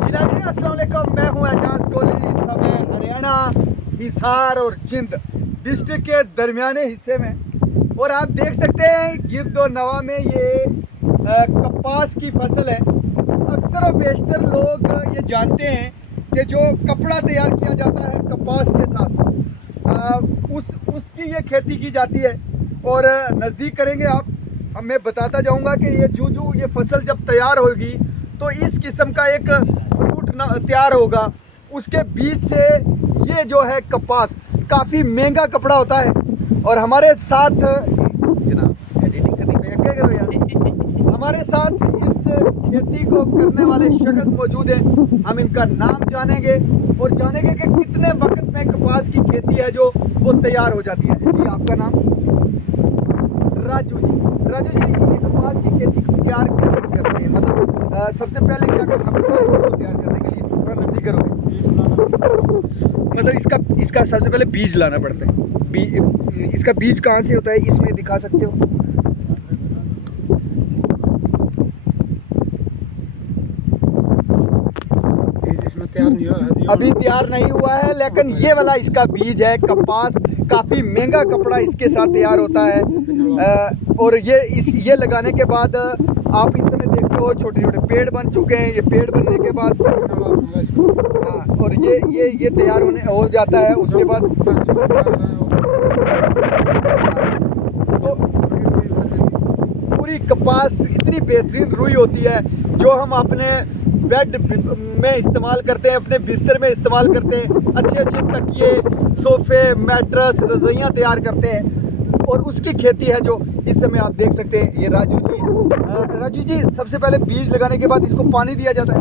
जी अस्सलाम वालेकुम, मैं हूं एजाज कोहली। इस समय हरियाणा, हिसार और जिंद डिस्ट्रिक्ट के दरमियाने हिस्से में, और आप देख सकते हैं गिरदो नवा में ये कपास की फसल है। अक्सर और बेशतर लोग ये जानते हैं कि जो कपड़ा तैयार किया जाता है कपास के साथ, उसकी ये खेती की जाती है। और नज़दीक करेंगे आप, मैं बताता जाऊंगा कि ये जो ये फसल जब तैयार होगी तो इस किस्म का एक फ्रूट तैयार होगा। उसके बीज से ये जो है कपास काफ़ी महंगा कपड़ा होता है। और हमारे साथ जनाब एडिटिंग करनी पड़ेगा, क्या करो यार। हमारे साथ इस खेती को करने वाले शख्स मौजूद हैं। हम इनका नाम जानेंगे और जानेंगे कि कितने वक्त में कपास की खेती है जो वो तैयार हो जाती है। जी आपका नाम? राजू जी। राजू जी, ये कपास की खेती को तैयार कैसे करते हैं? मतलब सबसे पहले क्या करना पड़ता है इसको तैयार करने के लिए? थोड़ा नजदीक करोगे। मतलब इसका सबसे पहले बीज लाना पड़ता है। इसका बीज कहाँ से होता है, इसमें दिखा सकते हो? इसमें तैयार नहीं हुआ है, अभी तैयार नहीं हुआ है, लेकिन ये वाला इसका बीज है। कपास काफ़ी महंगा कपड़ा इसके साथ तैयार होता है। और ये लगाने के बाद आप इस समय देखते हो छोटे छोटे पेड़ बन चुके हैं। ये पेड़ बनने के बाद हाँ, और ये तैयार हो जाता है। उसके बाद तो पूरी कपास इतनी बेहतरीन रुई होती है जो हम अपने बेड में इस्तेमाल करते हैं, अपने बिस्तर में इस्तेमाल करते हैं। अच्छे अच्छे तकिए, सोफे, मैट्रेस, रज़ाइयाँ तैयार करते हैं। और उसकी खेती है जो इस समय आप देख सकते हैं। ये राजू जी सबसे पहले बीज लगाने के बाद इसको पानी दिया जाता है।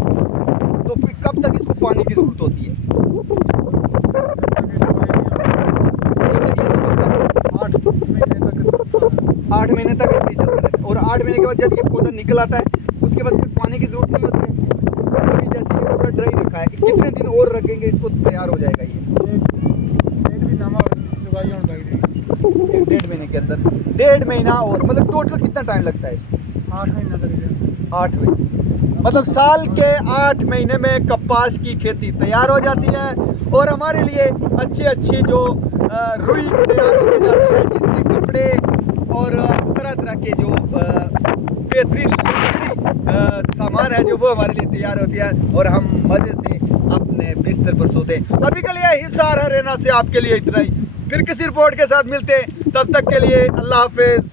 तो फिर कब तक इसको पानी की ज़रूरत होती है? 8 महीने तक ऐसे ही चलता है। और 8 महीने के बाद जब ये पौधा निकल आता है उसके बाद फिर पानी की ज़रूरत नहीं होती है। अभी जैसे ये पूरा ड्राई रखा है, कितने दिन और रखेंगे इसको तैयार हो जाएगा? ये 1.5 महीने के अंदर, 1.5 महीना और, मतलब टोटल कितना टाइम लगता है इसको? 8 महीना लगेगा। 8 महीने, मतलब साल के 8 महीने में कपास की खेती तैयार हो जाती है। और हमारे लिए अच्छी अच्छी जो रुई तैयार हो जाती है, जिससे कपड़े और तरह तरह के जो बेहतरीन सामान है जो वो हमारे लिए तैयार होती है। और हम मज़े से अपने बिस्तर पर सोते हैं। अभी के लिए हिसार हरियाणा से आपके लिए इतना ही। फिर किसी रिपोर्ट के साथ मिलते हैं, तब तक के लिए अल्लाह हाफिज़।